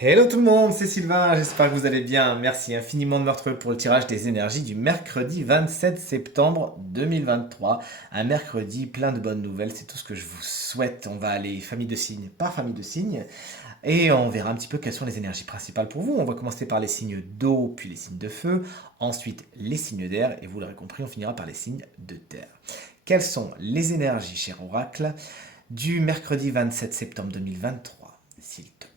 Hello tout le monde, c'est Sylvain, j'espère que vous allez bien. Merci infiniment de me retrouver pour le tirage des énergies du mercredi 27 septembre 2023. Un mercredi plein de bonnes nouvelles, c'est tout ce que je vous souhaite. On va aller famille de signes par famille de signes et on verra un petit peu quelles sont les énergies principales pour vous. On va commencer par les signes d'eau, puis les signes de feu, ensuite les signes d'air et vous l'aurez compris, on finira par les signes de terre. Quelles sont les énergies, cher oracle, du mercredi 27 septembre 2023, s'il te plaît?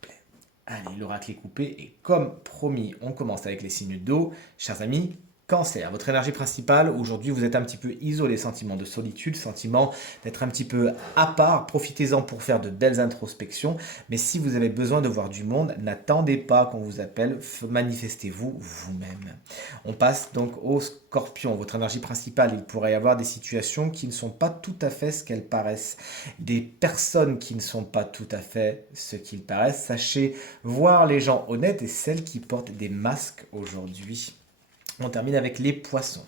Allez, l'oracle est coupé et comme promis, on commence avec les signes d'eau. Chers amis, Cancer, votre énergie principale, aujourd'hui vous êtes un petit peu isolé, sentiment de solitude, sentiment d'être un petit peu à part, profitez-en pour faire de belles introspections, mais si vous avez besoin de voir du monde, n'attendez pas qu'on vous appelle, manifestez-vous vous-même. On passe donc au Scorpion, votre énergie principale, il pourrait y avoir des situations qui ne sont pas tout à fait ce qu'elles paraissent, des personnes qui ne sont pas tout à fait ce qu'ils paraissent, sachez voir les gens honnêtes et celles qui portent des masques aujourd'hui. On termine avec les poissons.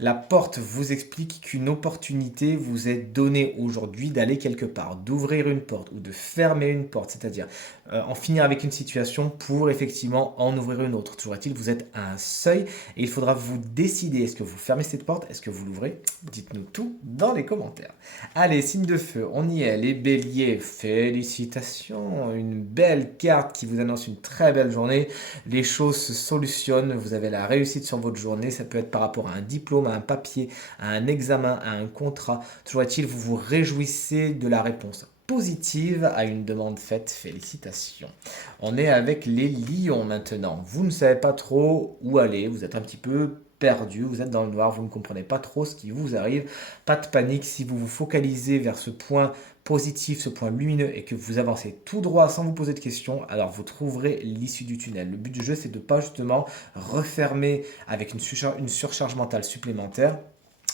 La porte vous explique qu'une opportunité vous est donnée aujourd'hui d'aller quelque part, d'ouvrir une porte ou de fermer une porte, c'est-à-dire en finir avec une situation pour effectivement en ouvrir une autre. Toujours est-il, vous êtes à un seuil et il faudra vous décider, est-ce que vous fermez cette porte, est-ce que vous l'ouvrez? Dites-nous tout dans les commentaires. Allez, signe de feu, on y est, les béliers, félicitations, une belle carte qui vous annonce une très belle journée, les choses se solutionnent, vous avez la réussite sur votre journée, ça peut être par rapport à un diplôme, à un papier, à un examen, à un contrat. Toujours est-il, vous vous réjouissez de la réponse positive à une demande faite. Félicitations. On est avec les lions maintenant. Vous ne savez pas trop où aller, vous êtes un petit peu perdu, vous êtes dans le noir, vous ne comprenez pas trop ce qui vous arrive. Pas de panique, si vous vous focalisez vers ce point positif, ce point lumineux et que vous avancez tout droit sans vous poser de questions, alors vous trouverez l'issue du tunnel. Le but du jeu, c'est de ne pas justement refermer avec une surcharge mentale supplémentaire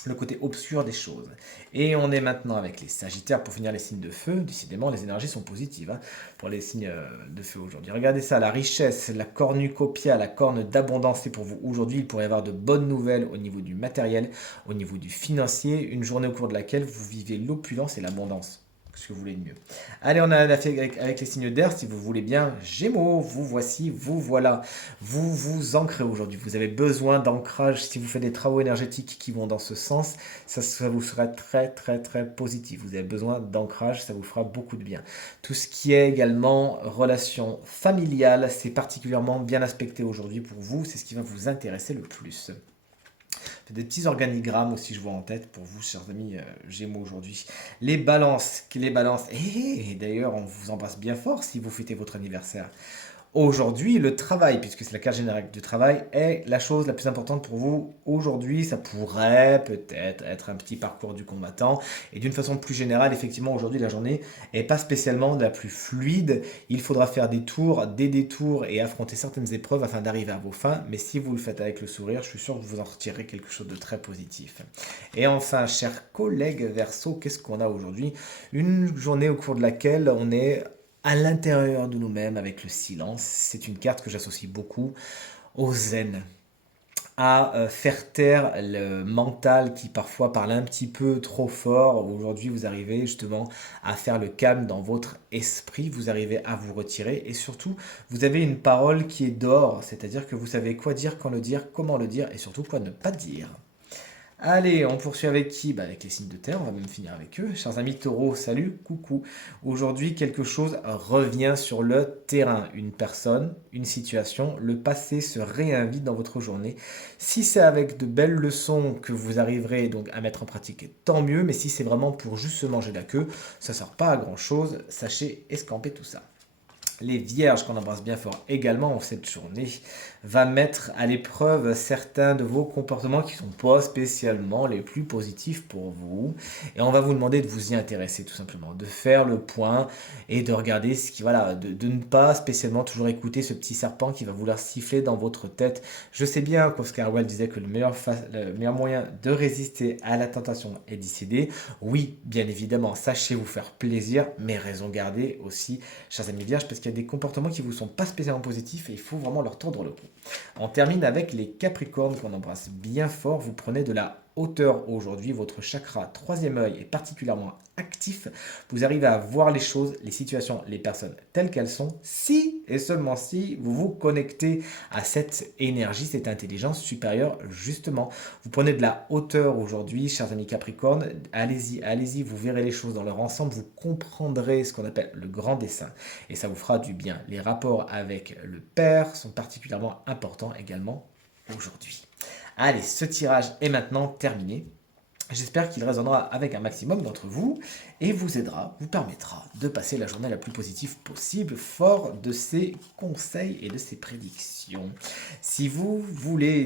le côté obscur des choses. Et on est maintenant avec les Sagittaires pour finir les signes de feu. Décidément, les énergies sont positives hein, pour les signes de feu aujourd'hui. Regardez ça, la richesse, la cornucopia, la corne d'abondance, c'est pour vous. Aujourd'hui, il pourrait y avoir de bonnes nouvelles au niveau du matériel, au niveau du financier, une journée au cours de laquelle vous vivez l'opulence et l'abondance. Ce que vous voulez de mieux. Allez, on a affaire avec les signes d'air, si vous voulez bien. Gémeaux, vous voici, vous voilà. Vous vous ancrez aujourd'hui. Vous avez besoin d'ancrage. Si vous faites des travaux énergétiques qui vont dans ce sens, ça vous sera très très très positif. Vous avez besoin d'ancrage, ça vous fera beaucoup de bien. Tout ce qui est également relation familiale, c'est particulièrement bien aspecté aujourd'hui pour vous. C'est ce qui va vous intéresser le plus. Des petits organigrammes aussi, je vois en tête pour vous, chers amis Gémeaux aujourd'hui. Les balances. Et d'ailleurs, on vous embrasse bien fort si vous fêtez votre anniversaire. Aujourd'hui, le travail, puisque c'est la carte générale du travail, est la chose la plus importante pour vous. Aujourd'hui, ça pourrait peut-être être un petit parcours du combattant. Et d'une façon plus générale, effectivement, aujourd'hui, la journée n'est pas spécialement la plus fluide. Il faudra faire des détours et affronter certaines épreuves afin d'arriver à vos fins. Mais si vous le faites avec le sourire, je suis sûr que vous en retirerez quelque chose de très positif. Et enfin, chers collègues Verseau, qu'est-ce qu'on a aujourd'hui? Une journée au cours de laquelle on est à l'intérieur de nous-mêmes avec le silence. C'est une carte que j'associe beaucoup au zen, à faire taire le mental qui parfois parle un petit peu trop fort. Aujourd'hui, vous arrivez justement à faire le calme dans votre esprit, vous arrivez à vous retirer et surtout, vous avez une parole qui est d'or, c'est-à-dire que vous savez quoi dire, quand le dire, comment le dire et surtout quoi ne pas dire. Allez, on poursuit avec qui? Bah, avec les signes de terre, on va même finir avec eux. Chers amis taureaux, salut, coucou. Aujourd'hui, quelque chose revient sur le terrain. Une personne, une situation, le passé se réinvite dans votre journée. Si c'est avec de belles leçons que vous arriverez donc à mettre en pratique, tant mieux. Mais si c'est vraiment pour juste se manger la queue, ça ne sert pas à grand chose. Sachez escamper tout ça. Les vierges qu'on embrasse bien fort également cette journée va mettre à l'épreuve certains de vos comportements qui ne sont pas spécialement les plus positifs pour vous. Et on va vous demander de vous y intéresser tout simplement, de faire le point et de regarder ce qui, voilà, de ne pas spécialement toujours écouter ce petit serpent qui va vouloir siffler dans votre tête. Je sais bien qu'Oscar Wilde disait que le meilleur moyen de résister à la tentation est d'y céder. Oui, bien évidemment, sachez vous faire plaisir, mais raison gardée aussi, chers amis vierges, parce qu'il y a des comportements qui ne vous sont pas spécialement positifs et il faut vraiment leur tordre le cou. On termine avec les Capricornes qu'on embrasse bien fort. Vous prenez de la hauteur aujourd'hui, votre chakra troisième œil est particulièrement actif, vous arrivez à voir les choses, les situations, les personnes telles qu'elles sont, si et seulement si vous vous connectez à cette énergie, cette intelligence supérieure justement. Vous prenez de la hauteur aujourd'hui, chers amis Capricorne, allez-y, allez-y, vous verrez les choses dans leur ensemble, vous comprendrez ce qu'on appelle le grand dessin et ça vous fera du bien. Les rapports avec le père sont particulièrement importants également aujourd'hui. Allez, ce tirage est maintenant terminé. J'espère qu'il résonnera avec un maximum d'entre vous et vous aidera, vous permettra de passer la journée la plus positive possible, fort de ces conseils et de ces prédictions. Si vous voulez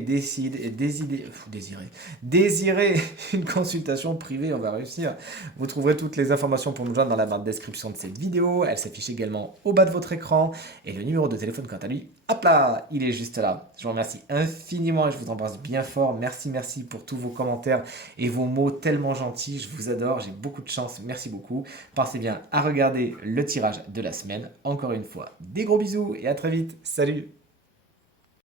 désirer une consultation privée, on va réussir. Vous trouverez toutes les informations pour nous joindre dans la barre de description de cette vidéo. Elle s'affiche également au bas de votre écran. Et le numéro de téléphone, quant à lui, hop là, il est juste là. Je vous remercie infiniment et je vous embrasse bien fort. Merci, merci pour tous vos commentaires et vos mots tellement gentils. Je vous adore, j'ai beaucoup de chance. Merci beaucoup. Pensez bien à regarder le tirage de la semaine. Encore une fois, des gros bisous et à très vite. Salut!